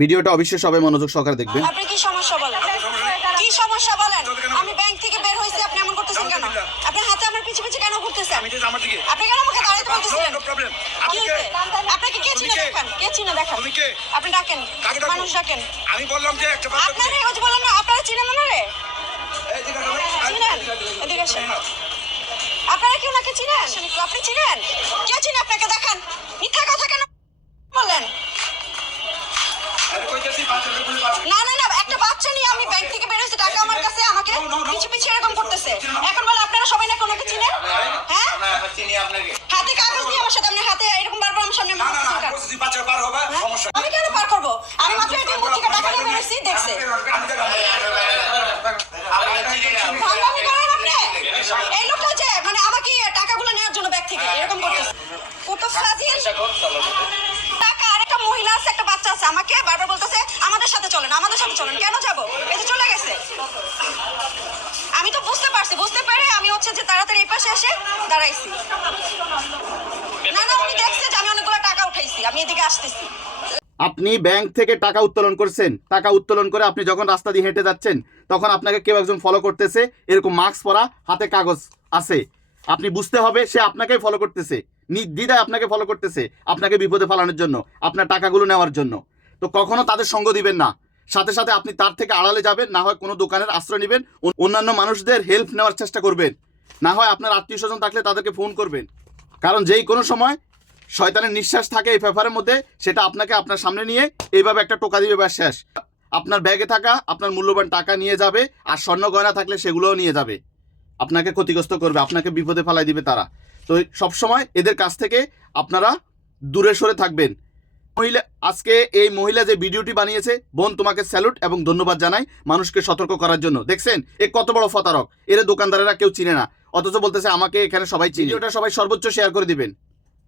ভিডিওটা অবশ্যই সবাই মনোযোগ সহকারে দেখবেন। আপনি কি সমস্যা বলেন? কি সমস্যা বলেন? আমি ব্যাংক থেকে বের হইছি, আপনি এমন করতেছেন কেন? আপনি হাতে আমার পিছে পিছে কেন ঘুরতেছেন? আপনি কেন আমাকে দাঁড়াতে বলতেছিলেন? কি হইছে? আপনাকে কে চিনে দেখান? কে চিনে দেখান? আপনি ডাকেন, মানুষ ডাকেন। আমি বললাম যে একটা আপনারে ওই যে বললাম না, আপনারা চিনেন না রে? চিনেন? এদিকে আসেন। আপনারা কি ওনাকে চিনেন? আপনি চিনেন? কে চিনে আপনাকে দেখান? মিথ্যা কথা কেন বলেন? না না না, একটা বাচ্চা নিয়ে আমি ব্যাংক থেকে বের হইছি, টাকা আমার কাছে, আমাকে পিছু পিছু এরকম করতেছে। এখন বলে আপনারা সবাই নাকি ওনাকে চিনেন? হ্যাঁ, হাতে কাগজ দিয়ে আমার সাথে, আপনার হাতে এরকম বারবার আমার সামনে এমন করতেছেন কেন? আমি কেন পার করবো? আমি মাত্র এটিএম বুথ থেকে টাকা নিয়ে বের হইছি, দেখছে। ভান্ডামি করেন আপনি? এই লোকটা যে মানে আমাকে টাকাগুলো নেওয়ার জন্য ব্যাংক থেকে এরকম করতেছে। কত ফাজিল টাকা। আরেকটা মহিলা আছে, একটা বাচ্চা আছে, আমাকে বারবার বলতেছে আমাদের সাথে চলেন, আমাদের সাথে চলেন। কেন যাব? এই যে চলে গেছে। আমি তো বুঝতে পারছি, বুঝতে পেরে আমি হচ্ছে যে তাড়াতাড়ি এই পাশে এসে দাঁড়াইছি। না না, উনি দেখছে যে আমি অনেকগুলো টাকা উঠাইছি, আমি এদিকে আসতেছি। আপনি ব্যাংক থেকে টাকা উত্তোলন করছেন, টাকা উত্তোলন করে আপনি যখন রাস্তা দিয়ে হেঁটে যাচ্ছেন তখন আপনাকে কেউ একজন ফলো করতেছে, এরকম মাস্ক পরা, হাতে কাগজ আছে। আপনি বুঝতে হবে সে আপনাকেই ফলো করতেছে, নির্দ্বিধায় আপনাকে ফলো করতেছে, আপনাকে বিপদে ফেলানোর জন্য, আপনার টাকাগুলো নেওয়ার জন্য। তো কখনো তাদের সঙ্গ দিবেন না, সাথে সাথে আপনি তার থেকে আড়ালে যাবেন, না হয় কোনো দোকানের আশ্রয় নেবেন, অন্যান্য মানুষদের হেল্প নেওয়ার চেষ্টা করবেন, না হয় আপনার আত্মীয় স্বজন থাকলে তাদেরকে ফোন করবেন। কারণ যেই কোনো সময় শয়তানের নিঃশ্বাস থাকে এই পেপারের মধ্যে, সেটা আপনাকে আপনার সামনে নিয়ে এইভাবে একটা টোকা দিবে, ব্যাস শেষ। আপনার ব্যাগে থাকা আপনার মূল্যবান টাকা নিয়ে যাবে, আর স্বর্ণ গয়না থাকলে সেগুলোও নিয়ে যাবে, আপনাকে ক্ষতিগ্রস্ত করবে, আপনাকে বিপদে ফেলাই দিবে তারা। তো সবসময় এদের কাছ থেকে আপনারা দূরে সরে থাকবেন। মহিলা, আজকে এই মহিলা যে ভিডিওটি বানিয়েছে, বোন তোমাকে স্যালুট এবং ধন্যবাদ জানাই মানুষকে সতর্ক করার জন্য। দেখছেন এ কত বড় ফতারক, এর দোকানদারেরা কেউ চিনে না, অথচ বলতেছে আমাকে এখানে সবাই চিনে। ভিডিওটা সবাই সর্বোচ্চ শেয়ার করে দিবেন।